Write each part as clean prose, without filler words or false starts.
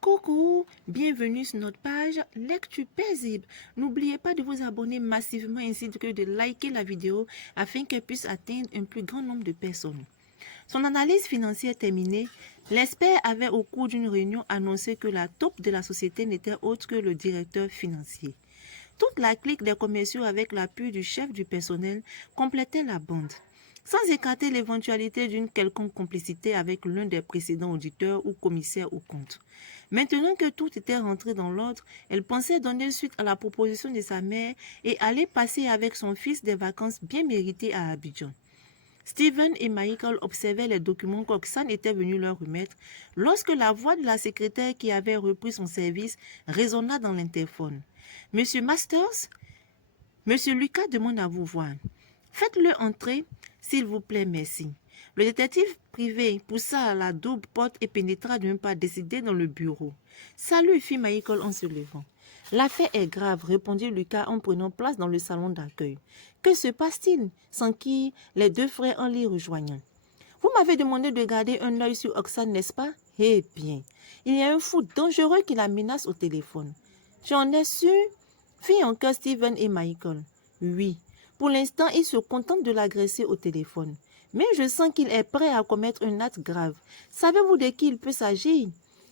Coucou, bienvenue sur notre page Lecture paisible. N'oubliez pas de vous abonner massivement ainsi que de liker la vidéo afin qu'elle puisse atteindre un plus grand nombre de personnes. Son analyse financière terminée, l'expert avait au cours d'une réunion annoncé que la taupe de la société n'était autre que le directeur financier. Toute la clique des commerciaux avec l'appui du chef du personnel complétait la bande, sans écarter l'éventualité d'une quelconque complicité avec l'un des précédents auditeurs ou commissaires aux comptes. Maintenant que tout était rentré dans l'ordre, elle pensait donner suite à la proposition de sa mère et aller passer avec son fils des vacances bien méritées à Abidjan. Steven et Michael observaient les documents qu'Oxane était venu leur remettre lorsque la voix de la secrétaire qui avait repris son service résonna dans l'interphone. « Monsieur Masters, Monsieur Lucas demande à vous voir. Faites-le entrer, s'il vous plaît, merci. » Le détective privé poussa la double porte et pénétra d'un pas décidé dans le bureau. « Salut, fit Michael en se levant. »« L'affaire est grave, répondit Lucas en prenant place dans le salon d'accueil. Que se passe-t-il? S'enquit les deux frères en les rejoignant. Vous m'avez demandé de garder un œil sur Oxane, n'est-ce pas? Eh bien, il y a un fou dangereux qui la menace au téléphone. J'en ai su, fit encore Steven et Michael. Oui, pour l'instant, il se contente de l'agresser au téléphone. Mais je sens qu'il est prêt à commettre un acte grave. Savez-vous de qui il peut s'agir?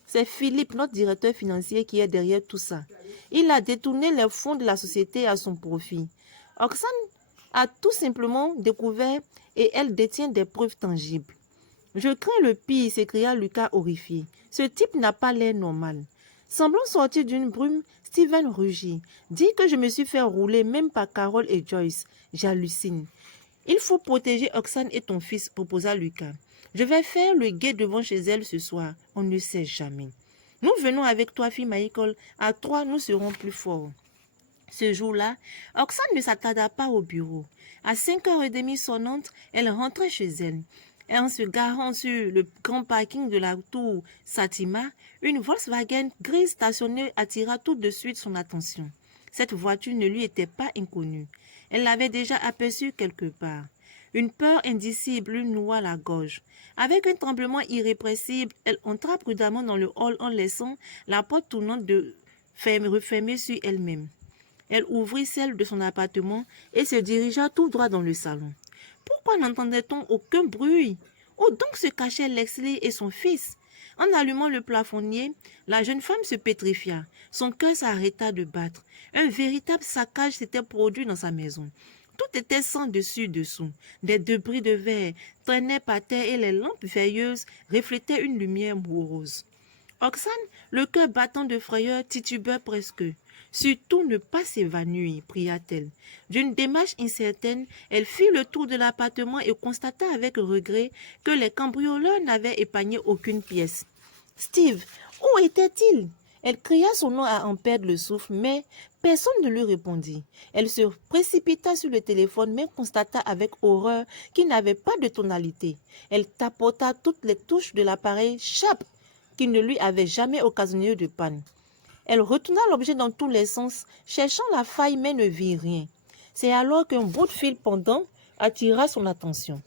C'est Philippe, notre directeur financier, qui est derrière tout ça. Il a détourné les fonds de la société à son profit. Oxane a tout simplement découvert et elle détient des preuves tangibles. Je crains le pire, s'écria Lucas horrifié. Ce type n'a pas l'air normal. Semblant sortir d'une brume, Steven rugit. Dis que je me suis fait rouler même par Carol et Joyce. J'hallucine. Il faut protéger Oxane et ton fils, proposa Lucas. Je vais faire le guet devant chez elle ce soir. On ne sait jamais. Nous venons avec toi, fit Michael. À 3, nous serons plus forts. Ce jour-là, Oxane ne s'attarda pas au bureau. À 5h30 sonnantes, elle rentrait chez elle. Et en se garant sur le grand parking de la tour Satima, une Volkswagen grise stationnée attira tout de suite son attention. Cette voiture ne lui était pas inconnue. Elle l'avait déjà aperçue quelque part. Une peur indicible lui noua la gorge. Avec un tremblement irrépressible, elle entra prudemment dans le hall en laissant la porte tournante refermée sur elle-même. Elle ouvrit celle de son appartement et se dirigea tout droit dans le salon. Pourquoi n'entendait-on aucun bruit? Où donc se cachaient Leslie et son fils? En allumant le plafonnier, la jeune femme se pétrifia. Son cœur s'arrêta de battre. Un véritable saccage s'était produit dans sa maison. Tout était sans dessus-dessous. Des débris de verre traînaient par terre et les lampes veilleuses reflétaient une lumière morose. Oxane, le cœur battant de frayeur, titubait presque. Surtout ne pas s'évanouir, pria-t-elle. D'une démarche incertaine, elle fit le tour de l'appartement et constata avec regret que les cambrioleurs n'avaient épargné aucune pièce. Steve, où était-il? Elle cria son nom à en perdre le souffle, mais personne ne lui répondit. Elle se précipita sur le téléphone, mais constata avec horreur qu'il n'avait pas de tonalité. Elle tapota toutes les touches de l'appareil Sharp qui ne lui avait jamais occasionné de panne. Elle retourna l'objet dans tous les sens, cherchant la faille mais ne vit rien. C'est alors qu'un bout de fil pendant attira son attention.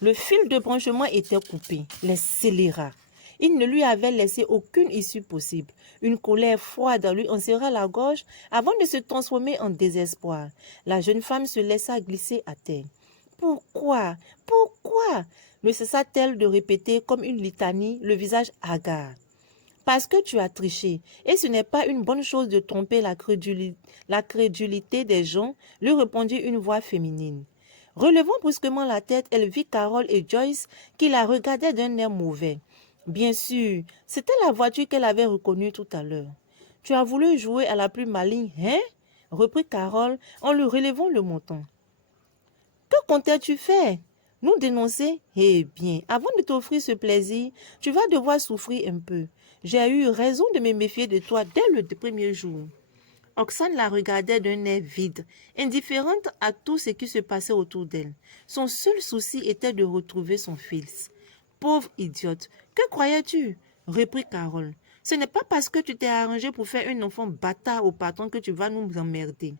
Le fil de branchement était coupé, les scélérats. Il ne lui avait laissé aucune issue possible. Une colère froide lui enserra la gorge avant de se transformer en désespoir. La jeune femme se laissa glisser à terre. Pourquoi? Pourquoi? Ne cessa-t-elle de répéter comme une litanie, le visage hagard. Parce que tu as triché, et ce n'est pas une bonne chose de tromper la crédulité des gens, lui répondit une voix féminine. Relevant brusquement la tête, elle vit Carol et Joyce qui la regardaient d'un air mauvais. Bien sûr, c'était la voiture qu'elle avait reconnue tout à l'heure. Tu as voulu jouer à la plus maligne, hein? Reprit Carol en lui relevant le menton. Que comptais-tu faire? Nous dénoncer? Eh bien, avant de t'offrir ce plaisir, tu vas devoir souffrir un peu. J'ai eu raison de me méfier de toi dès le premier jour. Oxane la regardait d'un air vide, indifférente à tout ce qui se passait autour d'elle. Son seul souci était de retrouver son fils. Pauvre idiote, que croyais-tu? Reprit Carole. Ce n'est pas parce que tu t'es arrangé pour faire un enfant bâtard au patron que tu vas nous emmerder.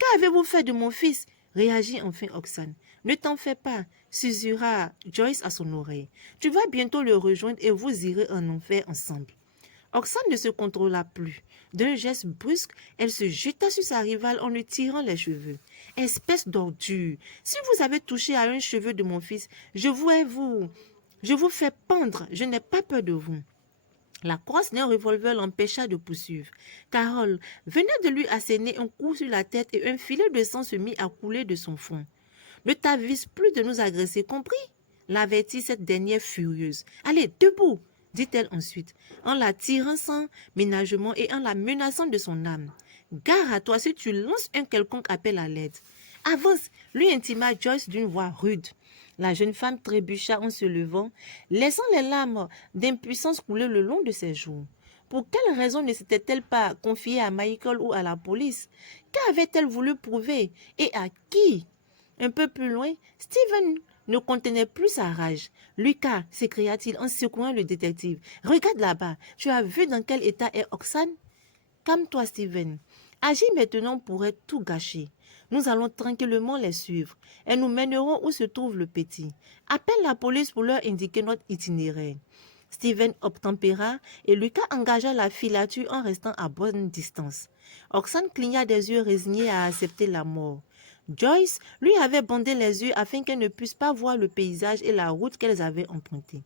Qu'avez-vous fait de mon fils? Réagit enfin Oxane. Ne t'en fais pas, susurra Joyce à son oreille. Tu vas bientôt le rejoindre et vous irez en enfer ensemble. Oxane ne se contrôla plus. D'un geste brusque, elle se jeta sur sa rivale en lui tirant les cheveux. « Espèce d'ordure! Si vous avez touché à un cheveu de mon fils, je vous fais pendre. Je n'ai pas peur de vous. » La crosse d'un revolver l'empêcha de poursuivre. Carole venait de lui asséner un coup sur la tête et un filet de sang se mit à couler de son front. « Ne t'avise plus de nous agresser, compris ?» l'avertit cette dernière furieuse. « Allez, debout !» dit-elle ensuite, en la tirant sans ménagement et en la menaçant de son âme. « Gare à toi si tu lances un quelconque appel à l'aide. »« Avance !» lui intima Joyce d'une voix rude. La jeune femme trébucha en se levant, laissant les larmes d'impuissance couler le long de ses joues. Pour quelle raison ne s'était-elle pas confiée à Michael ou à la police? Qu'avait-elle voulu prouver et à qui? Un peu plus loin, Steven ne contenait plus sa rage. « Lucas !» s'écria-t-il en secouant le détective. « Regarde là-bas, tu as vu dans quel état est Oxane? » « Calme-toi, Steven. Agis maintenant pourrait tout gâcher. Nous allons tranquillement les suivre et nous mènerons où se trouve le petit. Appelle la police pour leur indiquer notre itinéraire. » Steven obtempéra et Lucas engagea la filature en restant à bonne distance. Oxane cligna des yeux résignés à accepter la mort. Joyce lui avait bandé les yeux afin qu'elle ne puisse pas voir le paysage et la route qu'elles avaient empruntée.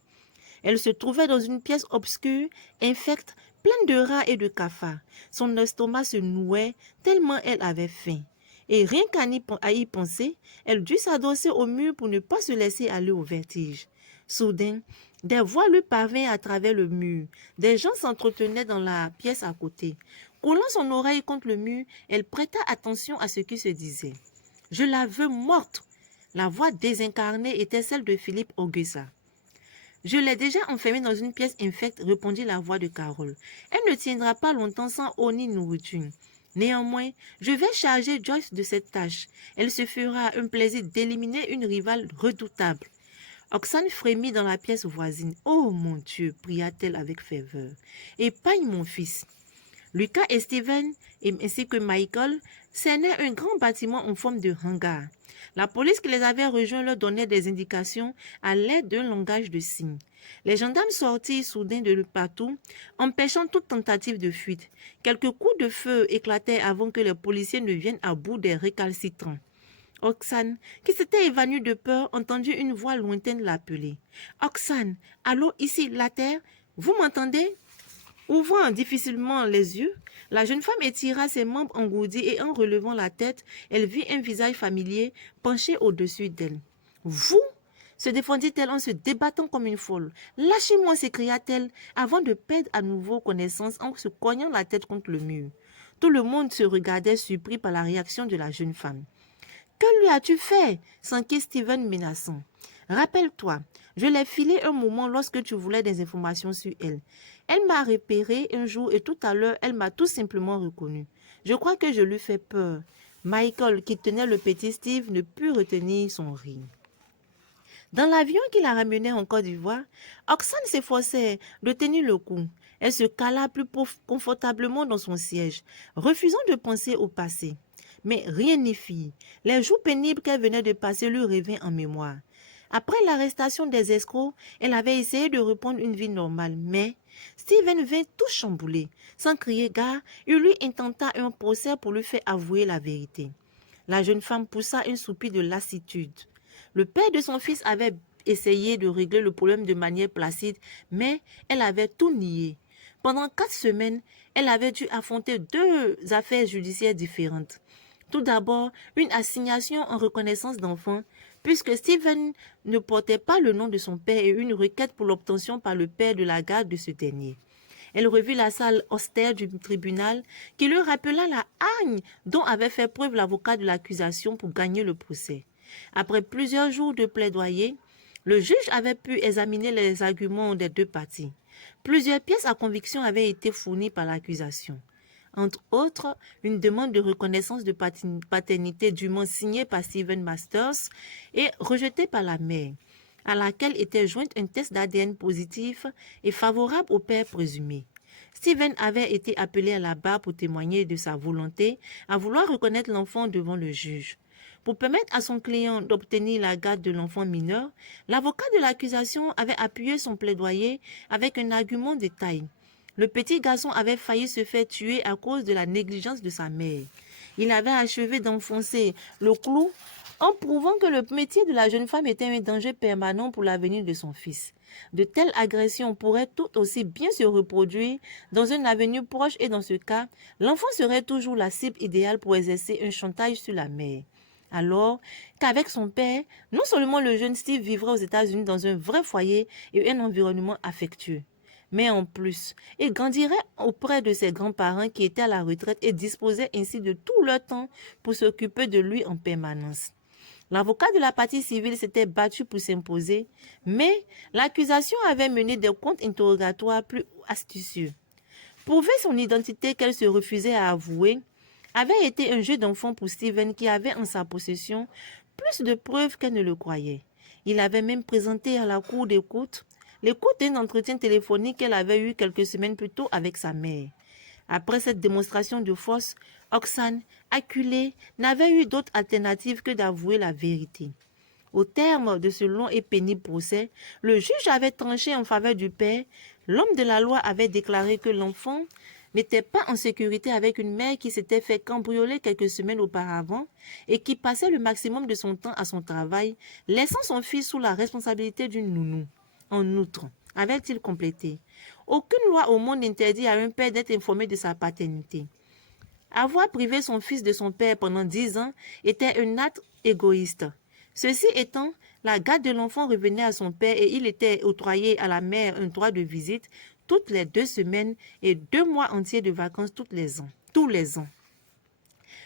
Elle se trouvait dans une pièce obscure, infecte, pleine de rats et de cafards. Son estomac se nouait tellement elle avait faim. Et rien qu'à y penser, elle dut s'adosser au mur pour ne pas se laisser aller au vertige. Soudain, des voix lui parvinrent à travers le mur. Des gens s'entretenaient dans la pièce à côté. Collant son oreille contre le mur, elle prêta attention à ce qui se disait. « Je la veux morte !» La voix désincarnée était celle de Philippe Augusta. « Je l'ai déjà enfermée dans une pièce infecte, » répondit la voix de Carole. « Elle ne tiendra pas longtemps sans eau ni nourriture. Néanmoins, je vais charger Joyce de cette tâche. Elle se fera un plaisir d'éliminer une rivale redoutable. » Oxane frémit dans la pièce voisine. « Oh mon Dieu !» pria-t-elle avec ferveur. « Épargne mon fils. » Lucas et Steven, ainsi que Michael, cernaient un grand bâtiment en forme de hangar. La police qui les avait rejoints leur donnait des indications à l'aide d'un langage de signes. Les gendarmes sortirent soudain de partout, empêchant toute tentative de fuite. Quelques coups de feu éclatèrent avant que les policiers ne viennent à bout des récalcitrants. Oxane, qui s'était évanouie de peur, entendit une voix lointaine l'appeler. « Oxane, allô, ici, la terre, vous m'entendez ?» Ouvrant difficilement les yeux, la jeune femme étira ses membres engourdis et en relevant la tête, elle vit un visage familier penché au-dessus d'elle. « Vous ?» se défendit-elle en se débattant comme une folle. « Lâchez-moi » s'écria-t-elle avant de perdre à nouveau connaissance en se cognant la tête contre le mur. Tout le monde se regardait surpris par la réaction de la jeune femme. « Que lui as-tu fait ?» s'enquit Steven menaçant. « Rappelle-toi, je l'ai filé un moment lorsque tu voulais des informations sur elle. Elle m'a repéré un jour et tout à l'heure, elle m'a tout simplement reconnu. Je crois que je lui fais peur. » Michael, qui tenait le petit Steve, ne put retenir son rire. Dans l'avion qui la ramenait en Côte d'Ivoire, Oxane s'efforçait de tenir le coup. Elle se cala plus confortablement dans son siège, refusant de penser au passé. Mais rien n'y fit. Les jours pénibles qu'elle venait de passer lui revinrent en mémoire. Après l'arrestation des escrocs, elle avait essayé de reprendre une vie normale, mais Steven vint tout chambouler. Sans crier gare, il lui intenta un procès pour lui faire avouer la vérité. La jeune femme poussa un soupir de lassitude. Le père de son fils avait essayé de régler le problème de manière placide, mais elle avait tout nié. Pendant 4 semaines, elle avait dû affronter 2 affaires judiciaires différentes. Tout d'abord, une assignation en reconnaissance d'enfant, puisque Steven ne portait pas le nom de son père et une requête pour l'obtention par le père de la garde de ce dernier. Elle revit la salle austère du tribunal qui lui rappela la hargne dont avait fait preuve l'avocat de l'accusation pour gagner le procès. Après plusieurs jours de plaidoyer, le juge avait pu examiner les arguments des 2 parties. Plusieurs pièces à conviction avaient été fournies par l'accusation. Entre autres, une demande de reconnaissance de paternité dûment signée par Steven Masters et rejetée par la mère, à laquelle était jointe un test d'ADN positif et favorable au père présumé. Steven avait été appelé à la barre pour témoigner de sa volonté à vouloir reconnaître l'enfant devant le juge. Pour permettre à son client d'obtenir la garde de l'enfant mineur, l'avocat de l'accusation avait appuyé son plaidoyer avec un argument de taille. Le petit garçon avait failli se faire tuer à cause de la négligence de sa mère. Il avait achevé d'enfoncer le clou en prouvant que le métier de la jeune femme était un danger permanent pour l'avenir de son fils. De telles agressions pourraient tout aussi bien se reproduire dans un avenir proche et dans ce cas, l'enfant serait toujours la cible idéale pour exercer un chantage sur la mère. Alors qu'avec son père, non seulement le jeune Steve vivrait aux États-Unis dans un vrai foyer et un environnement affectueux, mais en plus, il grandirait auprès de ses grands-parents qui étaient à la retraite et disposaient ainsi de tout leur temps pour s'occuper de lui en permanence. L'avocat de la partie civile s'était battu pour s'imposer, mais l'accusation avait mené des comptes interrogatoires plus astucieux. Prouver son identité qu'elle se refusait à avouer avait été un jeu d'enfant pour Steven qui avait en sa possession plus de preuves qu'elle ne le croyait. Il avait même présenté à la cour d'écoute l'écoute d'un entretien téléphonique qu'elle avait eu quelques semaines plus tôt avec sa mère. Après cette démonstration de force, Oksane, acculée, n'avait eu d'autre alternative que d'avouer la vérité. Au terme de ce long et pénible procès, le juge avait tranché en faveur du père. L'homme de la loi avait déclaré que l'enfant n'était pas en sécurité avec une mère qui s'était fait cambrioler quelques semaines auparavant et qui passait le maximum de son temps à son travail, laissant son fils sous la responsabilité d'une nounou. En outre, avait-il complété, aucune loi au monde n'interdit à un père d'être informé de sa paternité. Avoir privé son fils de son père pendant 10 ans était un acte égoïste. Ceci étant, la garde de l'enfant revenait à son père et il était octroyé à la mère un droit de visite toutes les 2 semaines et 2 mois entiers de vacances tous les ans.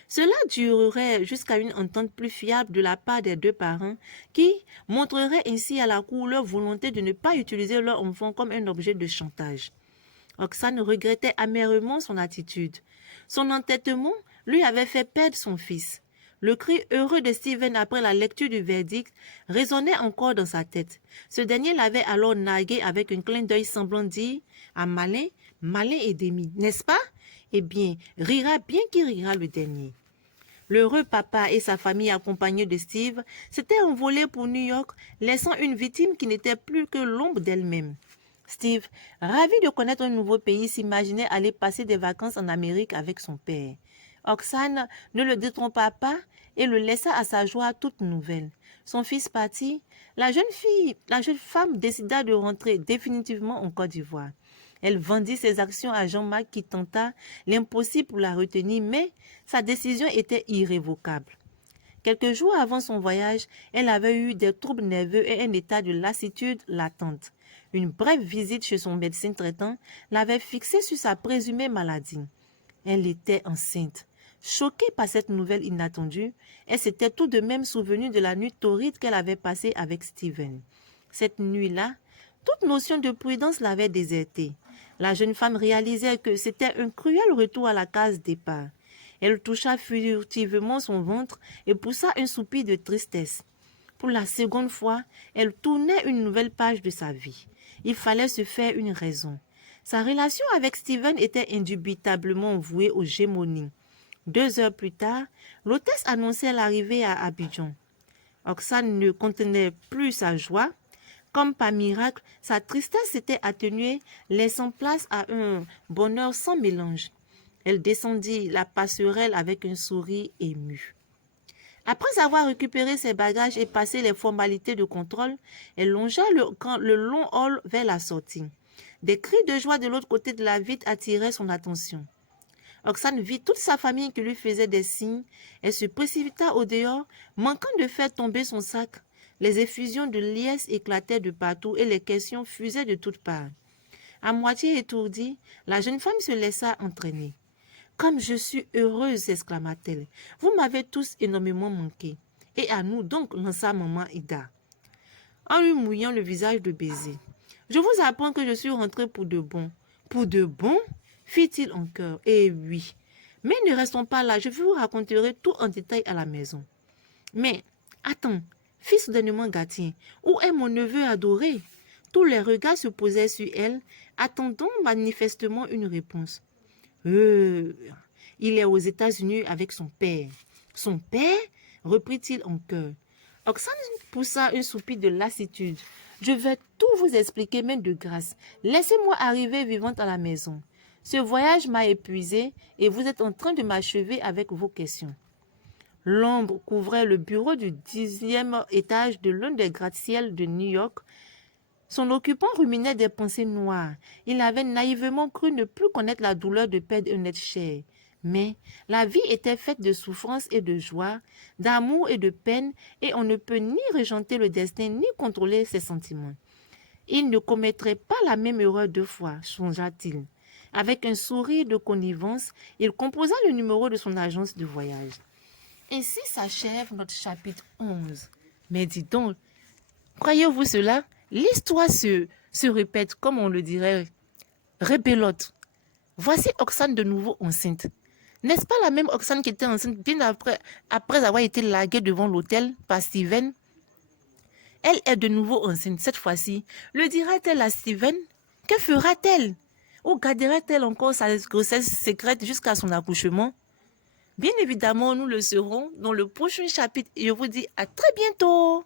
Cela durerait jusqu'à une entente plus fiable de la part des 2 parents qui montreraient ainsi à la cour leur volonté de ne pas utiliser leur enfant comme un objet de chantage. Oksane regrettait amèrement son attitude. Son entêtement lui avait fait perdre son fils. Le cri heureux de Steven après la lecture du verdict résonnait encore dans sa tête. Ce dernier l'avait alors nargué avec un clin d'œil semblant dire à malin, malin et demi, n'est-ce pas? Eh bien, rira bien qui rira le dernier. L'heureux papa et sa famille accompagnés de Steve s'étaient envolés pour New York, laissant une victime qui n'était plus que l'ombre d'elle-même. Steve, ravi de connaître un nouveau pays, s'imaginait aller passer des vacances en Amérique avec son père. Oksane ne le détrompa pas et le laissa à sa joie toute nouvelle. Son fils parti, la jeune femme décida de rentrer définitivement en Côte d'Ivoire. Elle vendit ses actions à Jean-Marc qui tenta l'impossible pour la retenir, mais sa décision était irrévocable. Quelques jours avant son voyage, elle avait eu des troubles nerveux et un état de lassitude latente. Une brève visite chez son médecin traitant l'avait fixée sur sa présumée maladie. Elle était enceinte. Choquée par cette nouvelle inattendue, elle s'était tout de même souvenue de la nuit torride qu'elle avait passée avec Steven. Cette nuit-là, toute notion de prudence l'avait désertée. La jeune femme réalisait que c'était un cruel retour à la case départ. Elle toucha furtivement son ventre et poussa un soupir de tristesse. Pour la seconde fois, elle tournait une nouvelle page de sa vie. Il fallait se faire une raison. Sa relation avec Steven était indubitablement vouée aux gémonies. 2 heures plus tard, l'hôtesse annonçait l'arrivée à Abidjan. Oksane ne contenait plus sa joie. Comme par miracle, sa tristesse s'était atténuée, laissant place à un bonheur sans mélange. Elle descendit la passerelle avec un sourire ému. Après avoir récupéré ses bagages et passé les formalités de contrôle, elle longea le long hall vers la sortie. Des cris de joie de l'autre côté de la vitre attiraient son attention. Oksane vit toute sa famille qui lui faisait des signes. Elle se précipita au dehors, manquant de faire tomber son sac. Les effusions de liesse éclataient de partout et les questions fusaient de toutes parts. À moitié étourdie, la jeune femme se laissa entraîner. « Comme je suis heureuse !» s'exclama-t-elle. « Vous m'avez tous énormément manqué. Et à nous donc, lança maman Ida, en lui mouillant le visage de baisers. « Je vous apprends que je suis rentrée pour de bon. »« Pour de bon ?» fit-il en chœur. « Eh oui. Mais ne restons pas là, je vous raconterai tout en détail à la maison. »« Mais, attends, fit soudainement Gatien, où est mon neveu adoré ?» Tous les regards se posaient sur elle, attendant manifestement une réponse. Il est aux États-Unis avec son père. Son père reprit-il en chœur. Oksane poussa un soupir de lassitude. Je vais tout vous expliquer, mais de grâce. Laissez-moi arriver vivante à la maison. Ce voyage m'a épuisé et vous êtes en train de m'achever avec vos questions. » L'ombre couvrait le bureau du 10e étage de l'un des gratte-ciels de New York. Son occupant ruminait des pensées noires. Il avait naïvement cru ne plus connaître la douleur de perdre un être cher. Mais la vie était faite de souffrance et de joie, d'amour et de peine, et on ne peut ni régenter le destin ni contrôler ses sentiments. Il ne commettrait pas la même erreur deux fois, songea-t-il. Avec un sourire de connivence, il composa le numéro de son agence de voyage. Ainsi s'achève notre chapitre 11. Mais dis donc, croyez-vous cela? L'histoire se répète, comme on le dirait, rébellote. Voici Oxane de nouveau enceinte. N'est-ce pas la même Oxane qui était enceinte bien après avoir été larguée devant l'hôtel par Steven? Elle est de nouveau enceinte cette fois-ci. Le dira-t-elle à Steven? Que fera-t-elle? Ou gardera-t-elle encore sa grossesse secrète jusqu'à son accouchement? Bien évidemment, nous le saurons dans le prochain chapitre et je vous dis à très bientôt.